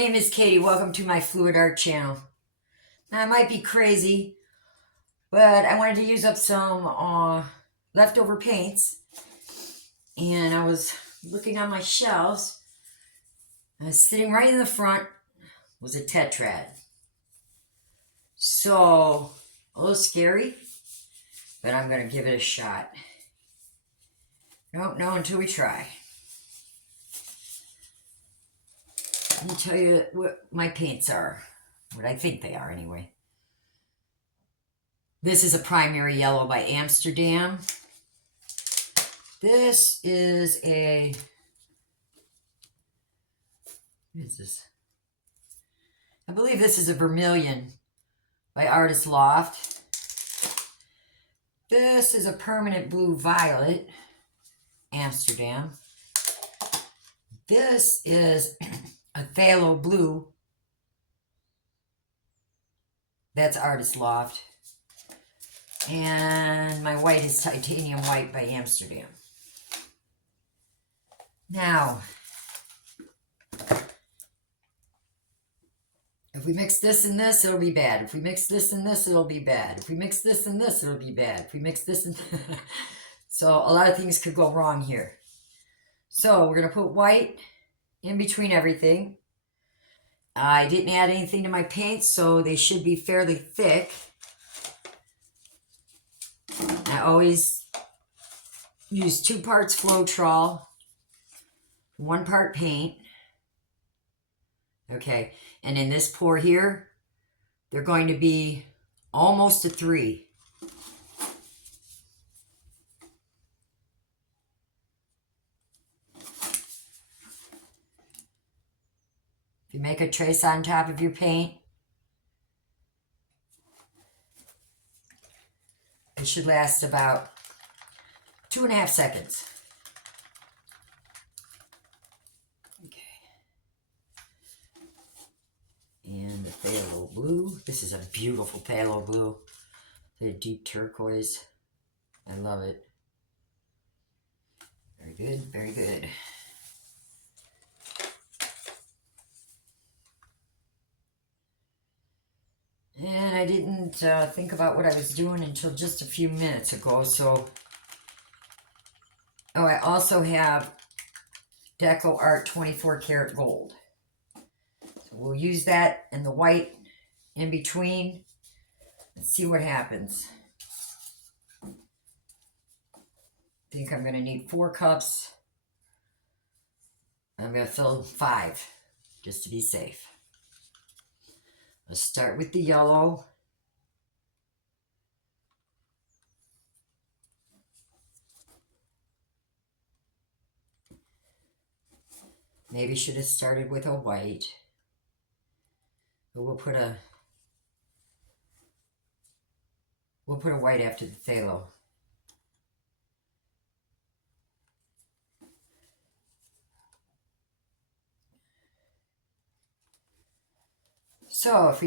name is Katie. Welcome to my Fluidart channel. Now, I might be crazy, but I wanted to use up some leftover paints. And I was looking on my shelves. I was sitting right in the front was a tetrad. So, a little scary, but I'm going to give it a shot. Don't know until we try. Let me tell you what my paints are. What I think they are, anyway. This is a primary yellow by Amsterdam. This is a... What is this? I believe this is a vermillion by Artist Loft. This is a permanent blue violet, Amsterdam. This is a phthalo blue. That's Artist Loft. And my white is titanium white by Amsterdam. Now, if we mix this and this, it'll be bad. If we mix this and this, it'll be bad. If we mix this and this, it'll be bad. If we mix this and so a lot of things could go wrong here. So we're going to put white in between everything. I didn't add anything to my paints, so they should be fairly thick. I always use 2 parts Floetrol, 1 part paint. Okay, and in this pour here, they're going to be almost a 3. If you make a trace on top of your paint, it should last about 2.5 seconds. And the phthalo blue. This is a beautiful phthalo blue. The deep turquoise. I love it. Very good, very good. And I didn't think about what I was doing until just a few minutes ago. So, oh, I also have Decoart 24 karat gold. We'll use that and the white in between and see what happens. I think I'm going to need 4 cups. I'm going to fill 5 just to be safe. Let's start with the yellow. Maybe should have started with a white. But we'll put a white after the phthalo. So if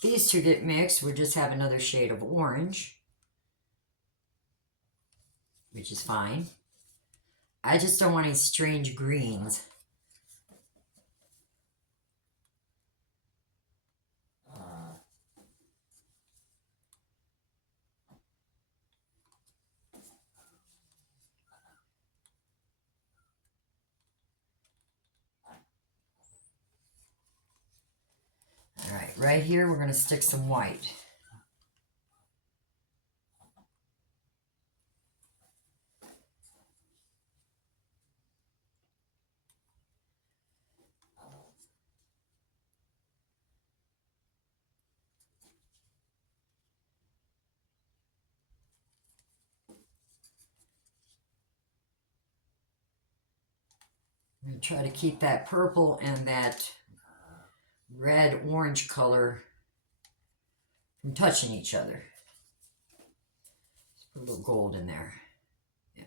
these two get mixed, we'll just have another shade of orange, which is fine. I just don't want any strange greens. Right here, we're going to stick some white. I'm going to try to keep that purple and that red-orange color from touching each other. Let's put a little gold in there. Yeah.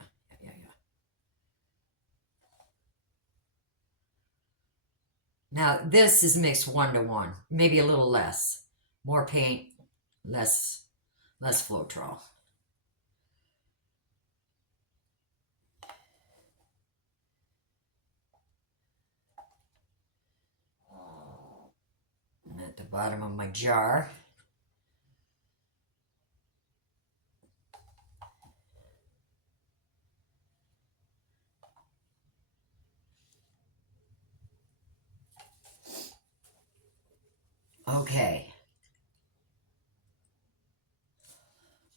Now, this is mixed 1-to-1, maybe a little less. More paint, less Floetrol. at the bottom of my jar. Okay.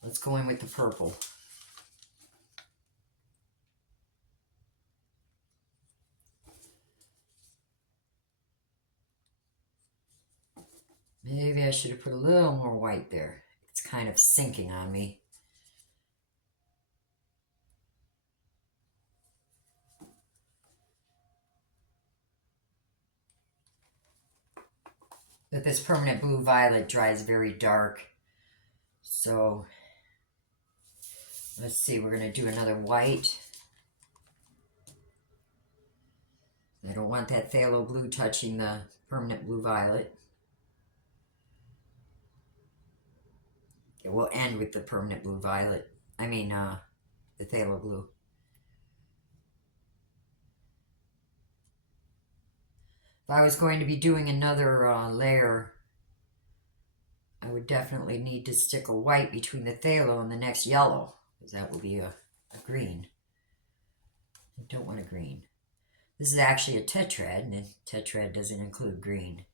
Let's go in with the purple. Maybe I should have put a little more white there. It's kind of sinking on me. But this permanent blue violet dries very dark. So let's see, we're going to do another white. I don't want that phthalo blue touching the permanent blue violet. It will end with the permanent blue violet. I mean, the phthalo blue. If I was going to be doing another layer, I would definitely need to stick a white between the phthalo and the next yellow, because that will be a green. I don't want a green. This is actually a tetrad, and a tetrad doesn't include green.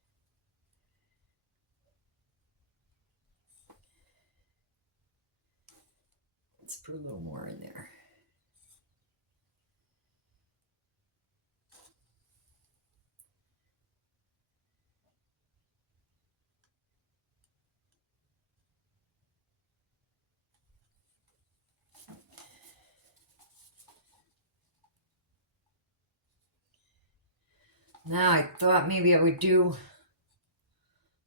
Let's put a little more in there. Now I thought maybe I would do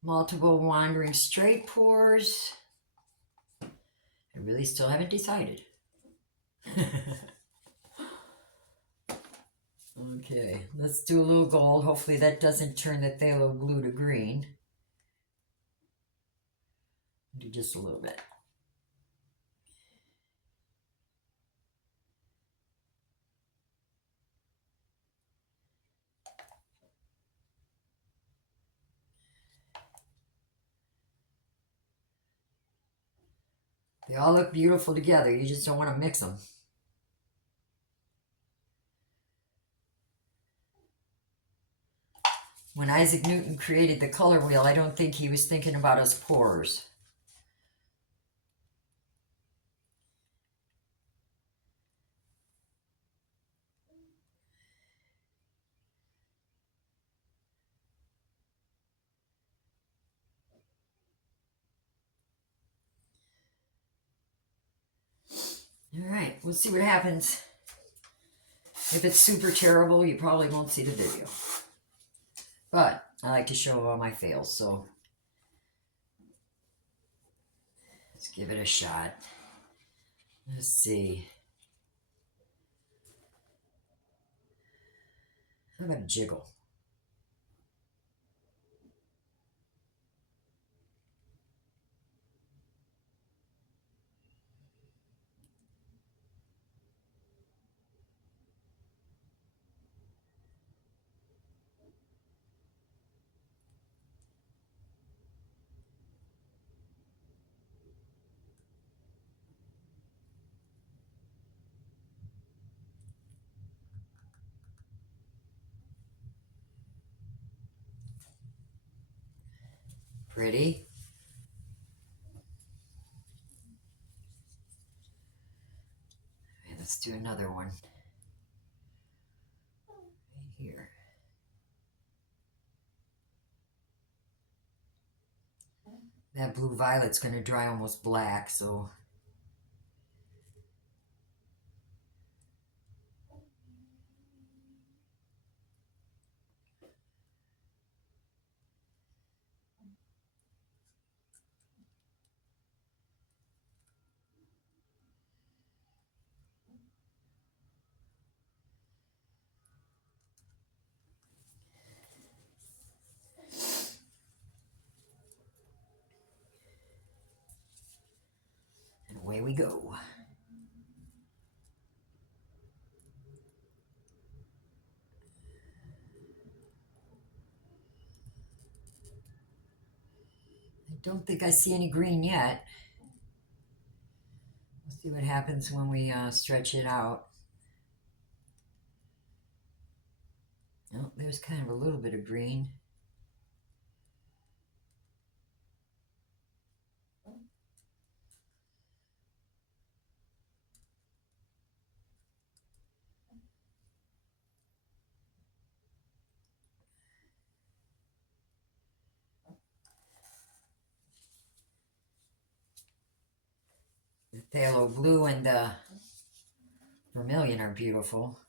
multiple wandering straight pours. I really still haven't decided. Okay, let's do a little gold. Hopefully that doesn't turn the phthalo blue to green. Do just a little bit. They all look beautiful together. You just don't want to mix them. When Isaac Newton created the color wheel, I don't think he was thinking about us pourers. All right, we'll see what happens. If it's super terrible, you probably won't see the video. But I like to show all my fails, so let's give it a shot. Let's see. How about a jiggle? Pretty. Okay, let's do another one. Right here. That blue violet's going to dry almost black, so and away we go. don't think I see any green yet. We'll see what happens when we stretch it out. Oh, there's kind of a little bit of green. The phthalo blue and the vermillion are beautiful.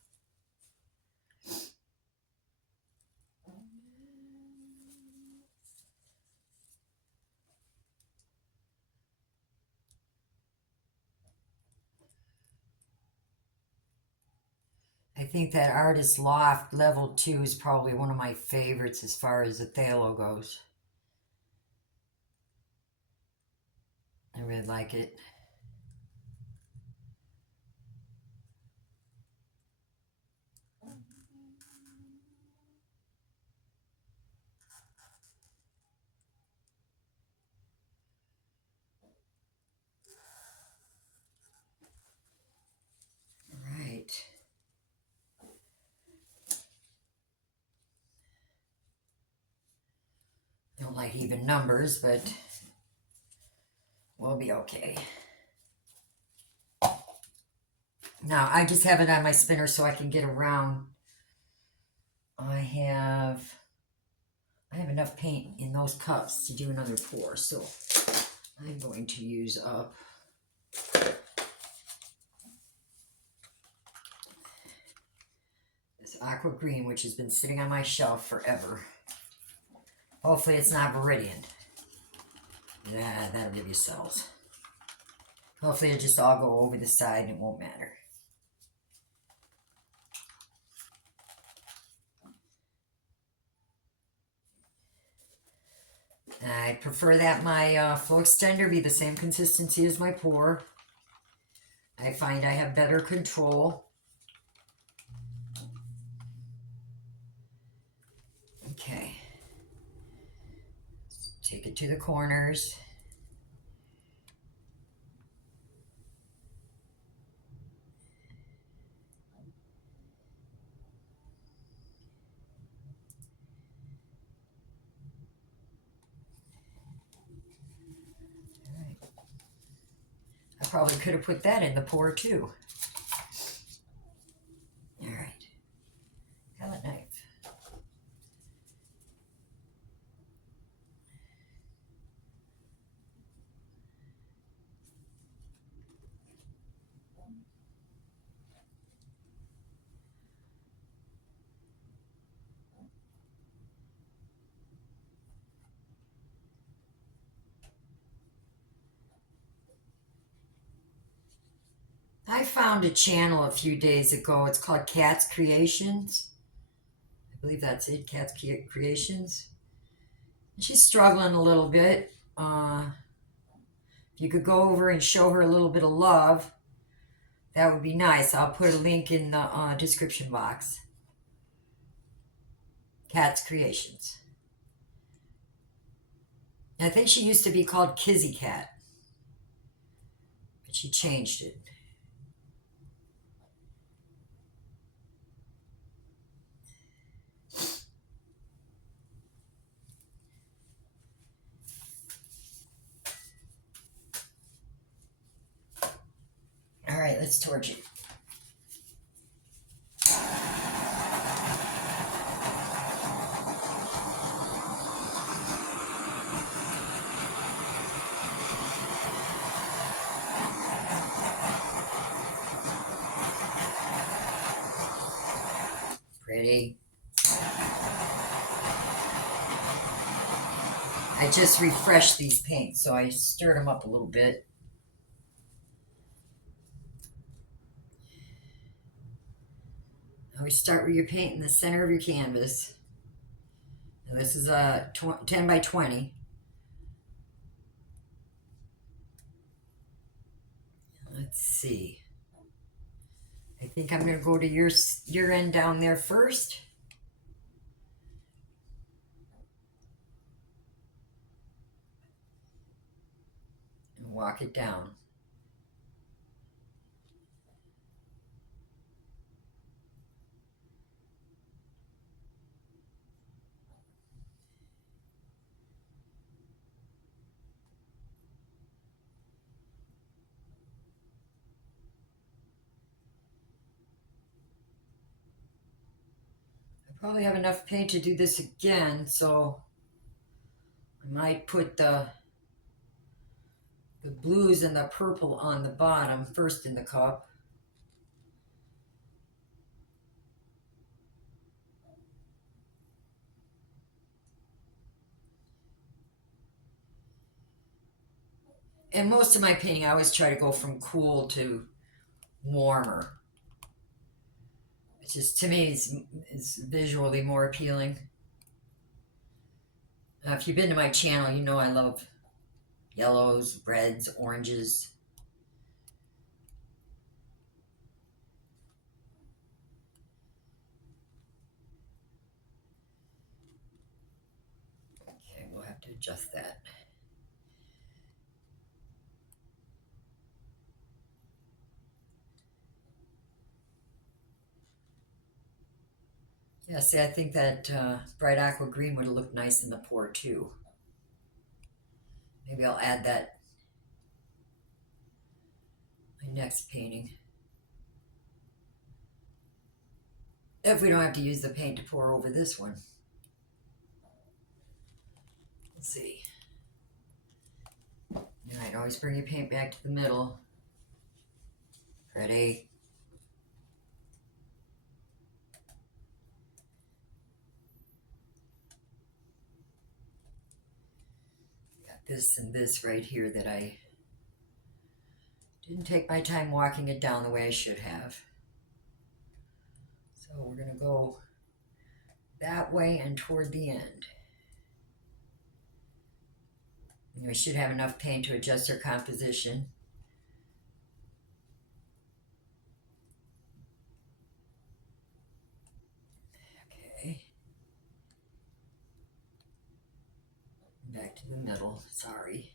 I think that Artist Loft Level 2 is probably one of my favorites as far as the phthalo goes. I really like it. Right. Don't like even numbers, but we'll be okay. Now, I just have it on my spinner so I can get around. I have enough paint in those cups to do another pour, so I'm going to use up this aqua green, which has been sitting on my shelf forever. Hopefully it's not vermilion. Yeah, that'll give you cells. Hopefully it'll just all go over the side and it won't matter. I prefer that my flow extender be the same consistency as my pour. I find I have better control. Okay. Take it to the corners. I probably could have put that in the pour too. All right. Palette knife. I found a channel a few days ago. It's called Cat's Creations. I believe that's it, Cat's Creations. She's struggling a little bit. If you could go over and show her a little bit of love, that would be nice. I'll put a link in the description box. Cat's Creations. And I think she used to be called Kizzy Cat, but she changed it. All right, let's torch it. Pretty. I just refreshed these paints, so I stirred them up a little bit. Always start with your paint in the center of your canvas. Now this is a 10 by 20. Let's see. I think I'm going to go to your end down there first. walk it down. I probably have enough paint to do this again, so I might put the blues and the purple on the bottom first in the cup. And most of my painting, I always try to go from cool to warmer. It's just, to me, it's visually more appealing. If you've been to my channel, you know I love yellows, reds, oranges. Okay, we'll have to adjust that. Yeah, see, I think that bright aqua green would have looked nice in the pour too. Maybe I'll add that my next painting. If we don't have to use the paint to pour over this one. Let's see. All right, always bring your paint back to the middle. Ready? Got this and this right here that I didn't take my time walking it down the way I should have. So we're going to go that way and toward the end. And we should have enough paint to adjust our composition. Okay. Back to the middle, sorry.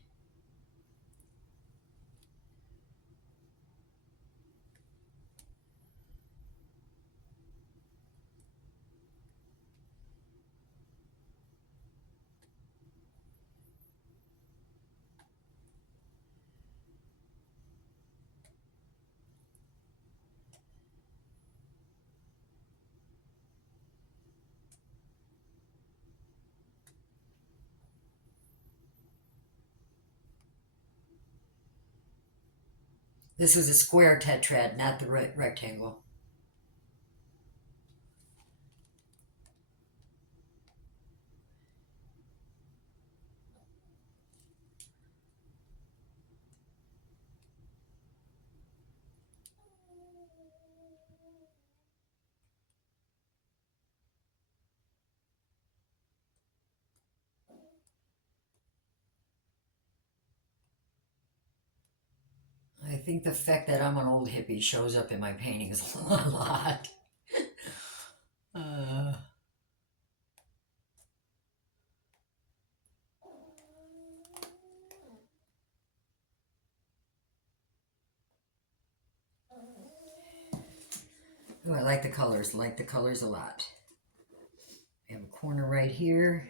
This was a square tetrad, not the rectangle. I think the fact that I'm an old hippie shows up in my paintings a lot. Oh, I like the colors a lot. We have a corner right here.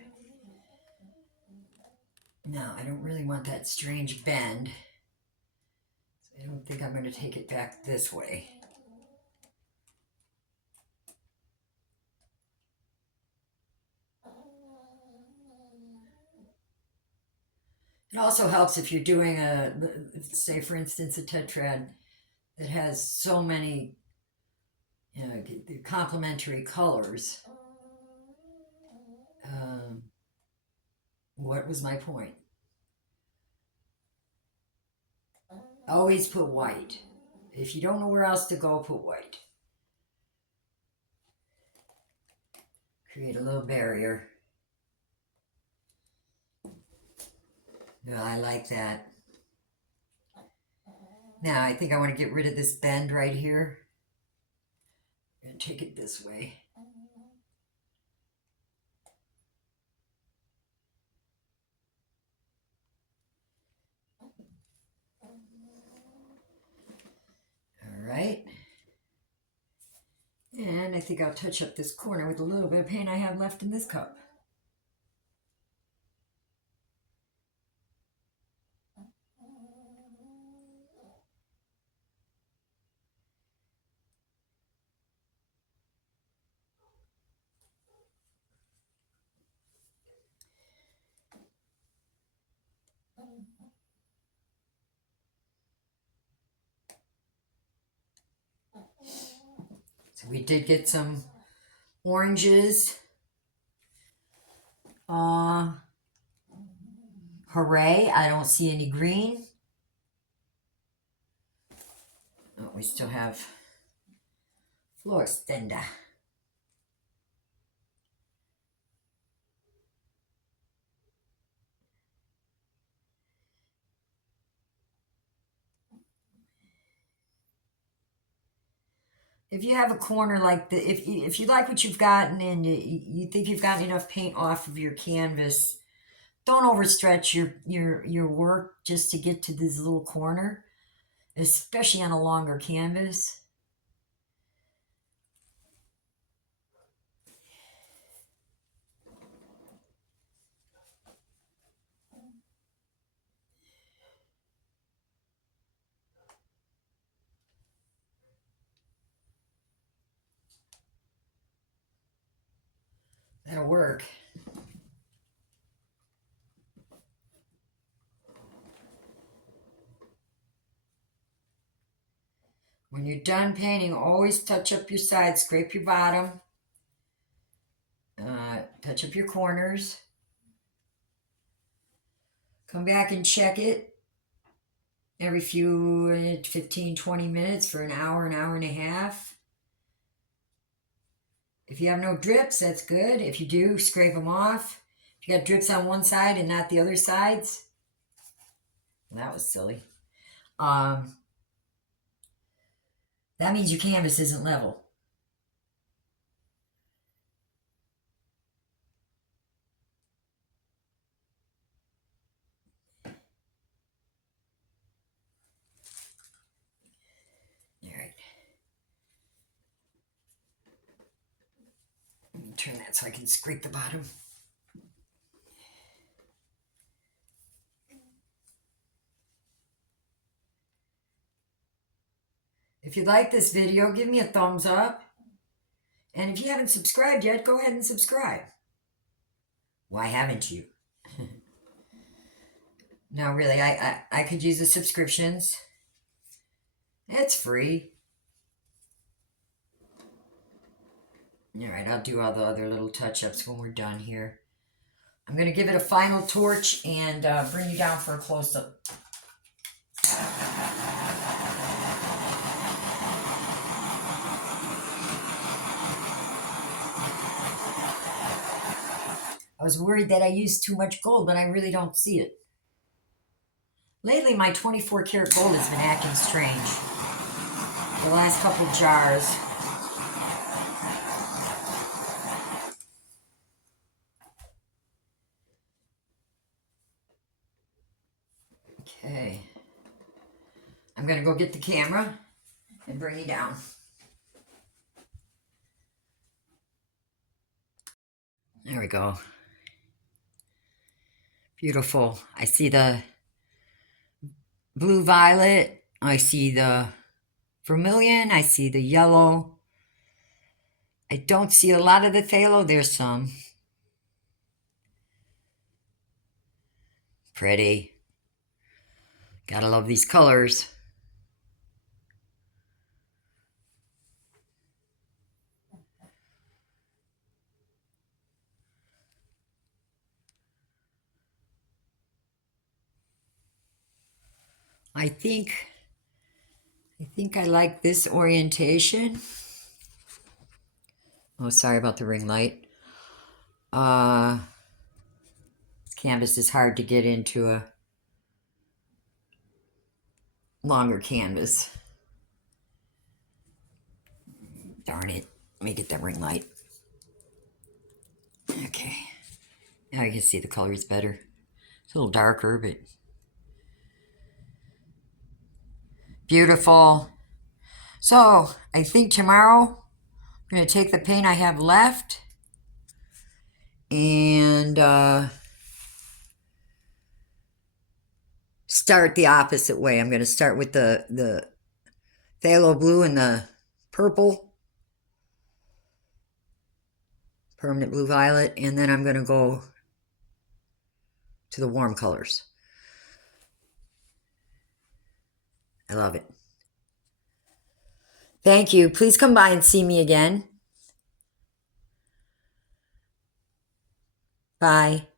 Now, I don't really want that strange bend. So I don't think I'm going to take it back this way. It also helps if you're doing say for instance, a tetrad that has so many complementary colors. What was my point? Always put white. If you don't know where else to go, put white. Create a little barrier. Well, I like that. Now, I think I want to get rid of this bend right here. I'm going to take it this way. And I think I'll touch up this corner with a little bit of paint I have left in this cup. So we did get some oranges. Hooray, I don't see any green. Oh, we still have floor extender. If you have a corner like the, if you like what you've gotten and you think you've gotten enough paint off of your canvas, don't overstretch your work just to get to this little corner, especially on a longer canvas. That'll work. When you're done painting, always touch up your sides, scrape your bottom, touch up your corners. Come back and check it every few 15, 20 minutes for an hour and a half. If you have no drips, that's good. If you do, scrape them off. If you got drips on one side and not the other sides, well, that was silly. That means your canvas isn't level. All right. Let me turn that so I can scrape the bottom. If you like this video, give me a thumbs up. And if you haven't subscribed yet, go ahead and subscribe. Why haven't you? No, really, I could use the subscriptions. It's free. All right, I'll do all the other little touch-ups when we're done here. I'm going to give it a final torch and bring you down for a close-up. I was worried that I used too much gold, but I really don't see it. Lately, my 24 karat gold has been acting strange. The last couple jars. Okay. I'm going to go get the camera and bring you down. There we go. Beautiful. I see the blue violet. I see the vermilion. I see the yellow. I don't see a lot of the phthalo. There's some. Pretty. Gotta love these colors. I think I like this orientation. Oh, sorry about the ring light. Canvas is hard to get into a longer canvas. Darn it. Let me get that ring light. Okay. Now you can see the colors better. It's a little darker, but beautiful. So, I think tomorrow I'm I'm going to take the paint I have left and start the opposite way. I'm going to start with the phthalo blue and the purple, permanent blue violet, and then I'm going to go to the warm colors. I love it. Thank you. Please come by and see me again. Bye.